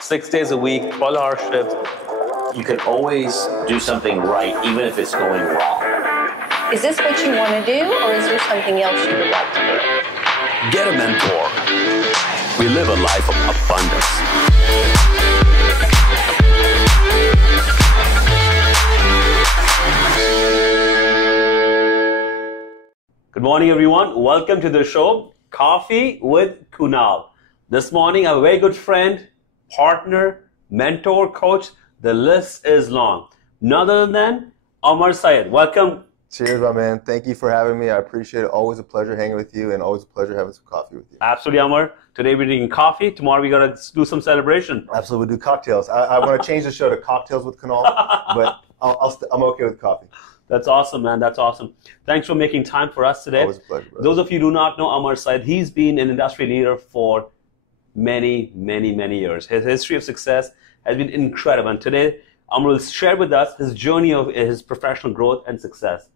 6 days a week, 12-hour shifts. You can always do something right, even if it's going wrong. Is this what you want to do, or is there something else you would like to do? Get a mentor. We live a life of abundance. Good morning, everyone. Welcome to the show, Coffee with Kunal. This morning, a very good friend, partner, mentor, coach. The list is long. None other than Amer Syed. Welcome. Cheers, my man. Thank you for having me. I appreciate it. Always a pleasure hanging with you and always a pleasure having some coffee with you. Absolutely, Amer. Today we're drinking coffee. Tomorrow we're going to do some celebration. Absolutely. We'll do cocktails. I want to change the show to cocktails with Kunal, but I'm okay with coffee. That's awesome, man. That's awesome. Thanks for making time for us today. Always a pleasure, brother. Those of you who do not know Amer Syed, he's been an industry leader for many years. His history of success has been incredible. And today, Amer will share with us his journey of his professional growth and success.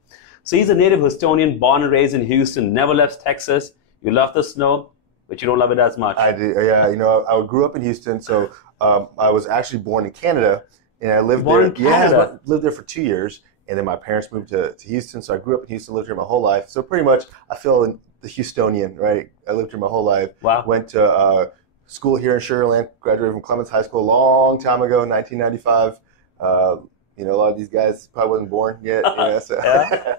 So he's a native Houstonian, born and raised in Houston, never left Texas. You love the snow, but you don't love it as much. I do. Yeah, I grew up in Houston, so I was actually born in Canada, and I lived there. In Canada? Yeah, I lived there for 2 years. And then my parents moved to Houston, so I grew up in Houston, lived here my whole life. So pretty much, I feel the Houstonian, right? I lived here my whole life. Wow. Went to school here in Sugar Land, graduated from Clements High School a long time ago, in 1995. A lot of these guys probably wasn't born yet. So. Yeah.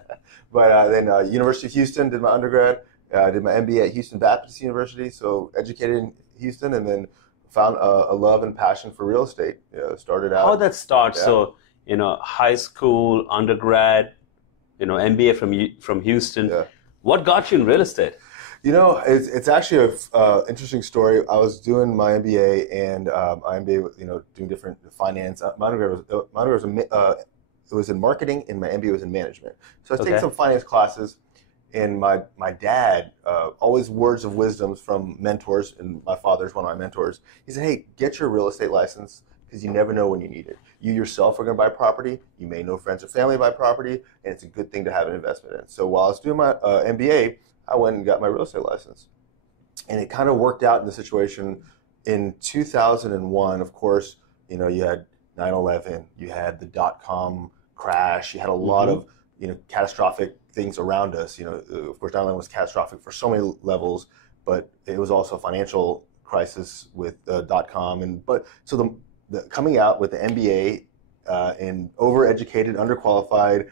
But then University of Houston, did my undergrad. I did my MBA at Houston Baptist University, so educated in Houston, and then found a love and passion for real estate. Started out. How did that start? Yeah. So, high school, undergrad, MBA from Houston. Yeah. What got you in real estate? It's actually an interesting story. I was doing my MBA and my MBA, doing different finance. My undergrad was in marketing, and my MBA was in management. So I was taking some finance classes, and my dad, always words of wisdom from mentors, and my father's one of my mentors. He said, "Hey, get your real estate license, because you never know when you need it. You yourself are going to buy property. You may know friends or family buy property, and it's a good thing to have an investment in." So while I was doing my MBA, I went and got my real estate license. And it kind of worked out in the situation. In 2001, of course, you had 9/11, you had the dot-com crash, you had a lot of catastrophic things around us. Of course, 9/11 was catastrophic for so many levels, but it was also a financial crisis with dot-com. So the coming out with the MBA and overeducated, underqualified,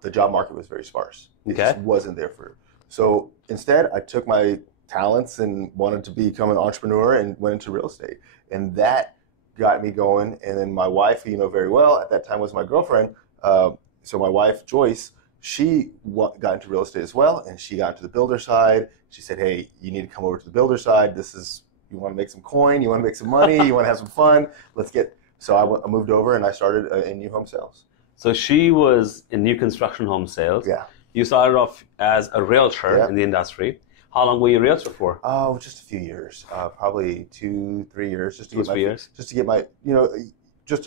the job market was very sparse. It just wasn't there for. So instead, I took my talents and wanted to become an entrepreneur and went into real estate, and that got me going. And then my wife, who you know very well at that time, was my girlfriend. So my wife Joyce, she got into real estate as well, and she got into the builder side. She said, "Hey, you need to come over to the builder side. You want to make some coin, you want to make some money, you want to have some fun. So I moved over and I started in new home sales. So she was in new construction home sales. Yeah. You started off as a realtor in the industry. How long were you a realtor for? Oh, just a few years, probably 2-3 years, just to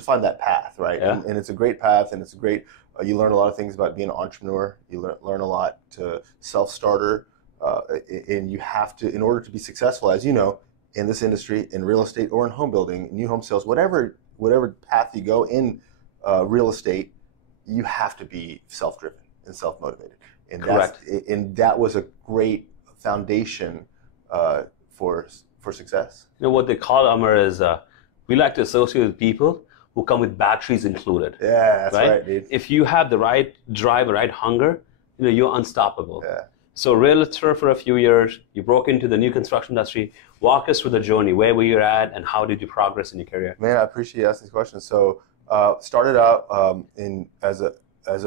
find that path, right? Yeah. And it's a great path, and it's a great. You learn a lot of things about being an entrepreneur. You learn a lot to self-starter, and you have to, in order to be successful, as you know, in this industry, in real estate or in home building, new home sales, whatever path you go in real estate, you have to be self-driven and self-motivated. And correct. That was a great foundation for success. What they call Amer is we like to associate with people who come with batteries included. Yeah, that's right, dude. If you have the right drive, the right hunger, you're unstoppable. Yeah. So realtor for a few years, you broke into the new construction industry. Walk us through the journey. Where were you at, and how did you progress in your career? Man, I appreciate you asking these questions. So started out as a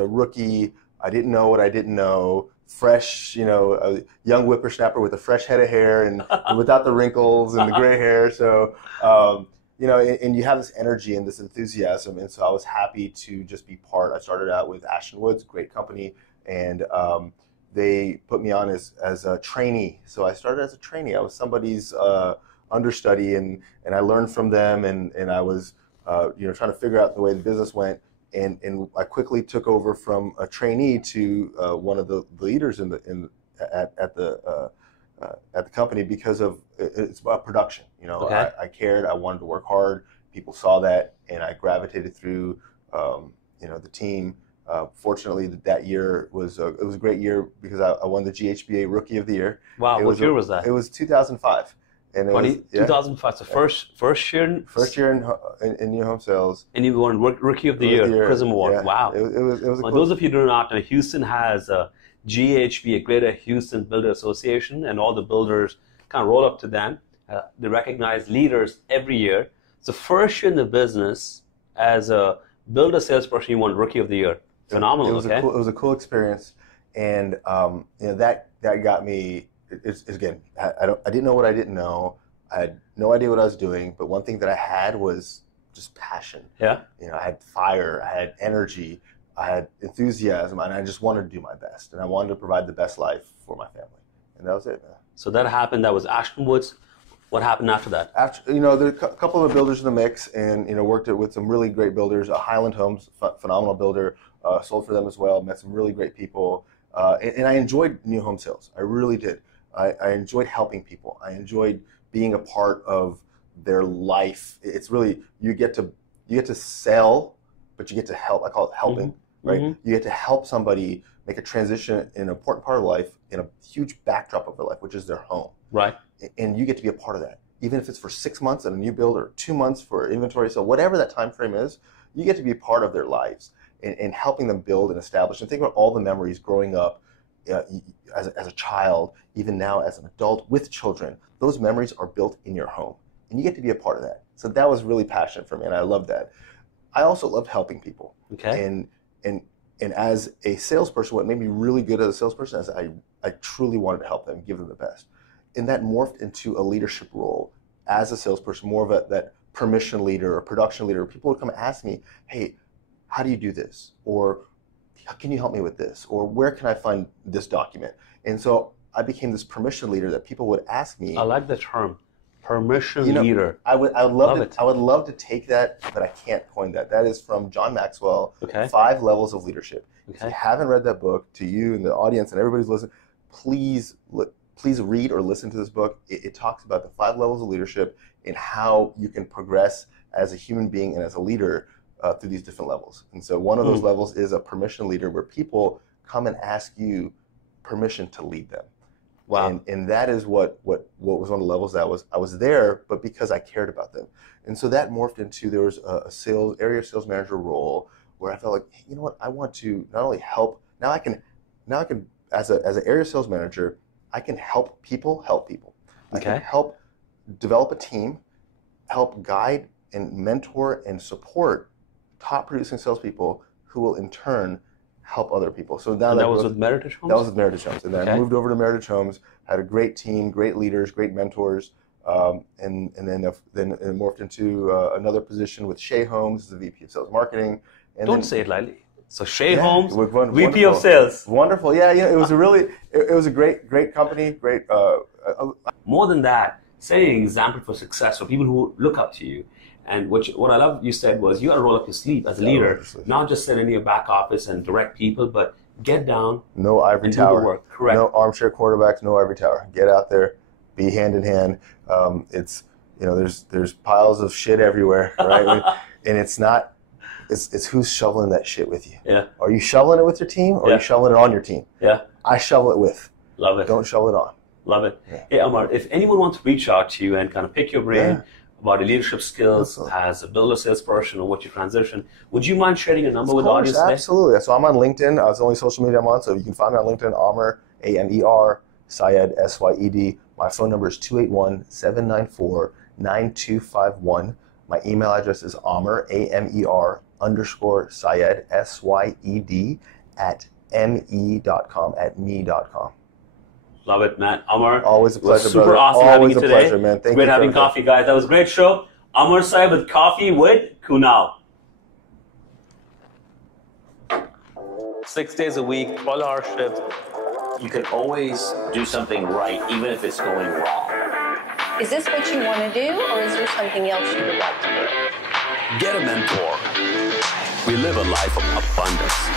rookie. I didn't know what I didn't know. Fresh, a young whippersnapper with a fresh head of hair and without the wrinkles and the gray hair. So, and you have this energy and this enthusiasm. And so I was happy to just be part. I started out with Ashton, great company, and they put me on as a trainee. So I started as a trainee. I was somebody's understudy, and I learned from them, and I was trying to figure out the way the business went. And I quickly took over from a trainee to one of the leaders at the at the company because of it's about production. You know, Okay. I cared. I wanted to work hard. People saw that, and I gravitated through, you know, the team. Fortunately, that year was it was a great year because I won the GHBA Rookie of the Year. Wow, what year was that? It was 2005, and it was 2005. So first year. first year in new home sales. And you won Rookie of the Year, Prism Award. Yeah. Wow. It was a Well, cool, those of you who do not know, Houston has a GHB, a Greater Houston Builder Association, and all the builders kind of roll up to them. They recognize leaders every year. So first year in the business, as a builder salesperson, you won Rookie of the Year. Phenomenal. It was a cool experience, and you know, that got me. It's again, I didn't know what I didn't know. I had no idea what I was doing, but one thing that I had was just passion. Yeah. You know, I had fire, I had energy, I had enthusiasm, and I just wanted to do my best, and I wanted to provide the best life for my family, and that was it. So that happened. That was Ashton Woods. What happened after that? After, you know, there are a couple of builders in the mix, and you know, worked with some really great builders. Highland Homes, phenomenal builder, sold for them as well. Met some really great people, and I enjoyed new home sales. I really did. I enjoyed helping people. I enjoyed being a part of their life. It's really you get to sell, but you get to help. I call it helping, right? You get to help somebody make a transition in an important part of life in a huge backdrop of their life, which is their home. Right. And you get to be a part of that. Even if it's for 6 months in a new build or 2 months for inventory sale, whatever that time frame is, you get to be a part of their lives and helping them build and establish. And think about all the memories growing up as a child, even now as an adult with children. Those memories are built in your home, and you get to be a part of that. So that was really passionate for me, and I loved that. I also loved helping people. Okay. And as a salesperson, what made me really good as a salesperson is I truly wanted to help them, give them the best. And that morphed into a leadership role as a salesperson, more of that permission leader or production leader. People would come and ask me, hey, how do you do this? Or can you help me with this? Or where can I find this document? And so I became this permission leader that people would ask me. I like the term, permission You know, leader. I would Love love it. to. I would love to take that, but I can't coin that. That is from John Maxwell. Okay. 5 Levels of Leadership. If Okay. you haven't read that book, to you and the audience and everybody's listening, please read or listen to this book. It talks about the 5 levels of leadership and how you can progress as a human being and as a leader through these different levels. And so one of those levels is a permission leader, where people come and ask you permission to lead them. Wow. And that is what was one of the levels that I was there, but because I cared about them. And so that morphed into, there was a area sales manager role where I felt like, hey, you know what, I want to not only help, now I can as an area sales manager, I can help people. I can help develop a team, help guide and mentor and support top producing salespeople who will in turn help other people. So now that was with Meritage Homes? That was with Meritage Homes. And then I moved over to Meritage Homes, had a great team, great leaders, great mentors, and then it morphed into another position with Shea Homes as the VP of Sales Marketing. And Don't then, say it lightly. So Shea Homes, VP wonderful. of Sales. Wonderful. Yeah, you know, it was a really, it was a great company, great. More than that, setting an example for success for people who look up to you. And what I love you said was you got to roll up your sleeve as a leader, not just sit in your back office and direct people, but get down. No ivory and tower. Do the work. Correct. No armchair quarterbacks. No ivory tower. Get out there, be hand in hand. It's, you know, there's piles of shit everywhere, right? And it's not. It's who's shoveling that shit with you. Yeah. Are you shoveling it with your team, or are you shoveling it on your team? Yeah. I shovel it with. Love it. Don't shovel it on. Love it. Yeah. Hey, Amer, if anyone wants to reach out to you and kind of pick your brain about your leadership skills as a builder salesperson or what you transition, would you mind sharing a number with the audience today? Absolutely. So I'm on LinkedIn. It's the only social media I'm on, so you can find me on LinkedIn, Amer, Amer, Syed, Syed. My phone number is 281-794-9251. My email address is Amer, Amer, _Syed, Syed, at me.com, at me.com. Love it, man. Amer, always a pleasure, super brother. awesome having Always you a today. pleasure, man. Thank Great you having for coffee, guys. That was a great show. Amer Syed with Coffee with Kunal. 6 days a week, 12-hour shifts. You can always do something right, even if it's going wrong. Is this what you want to do, or is there something else you would like to do? Get a mentor. We live a life of abundance.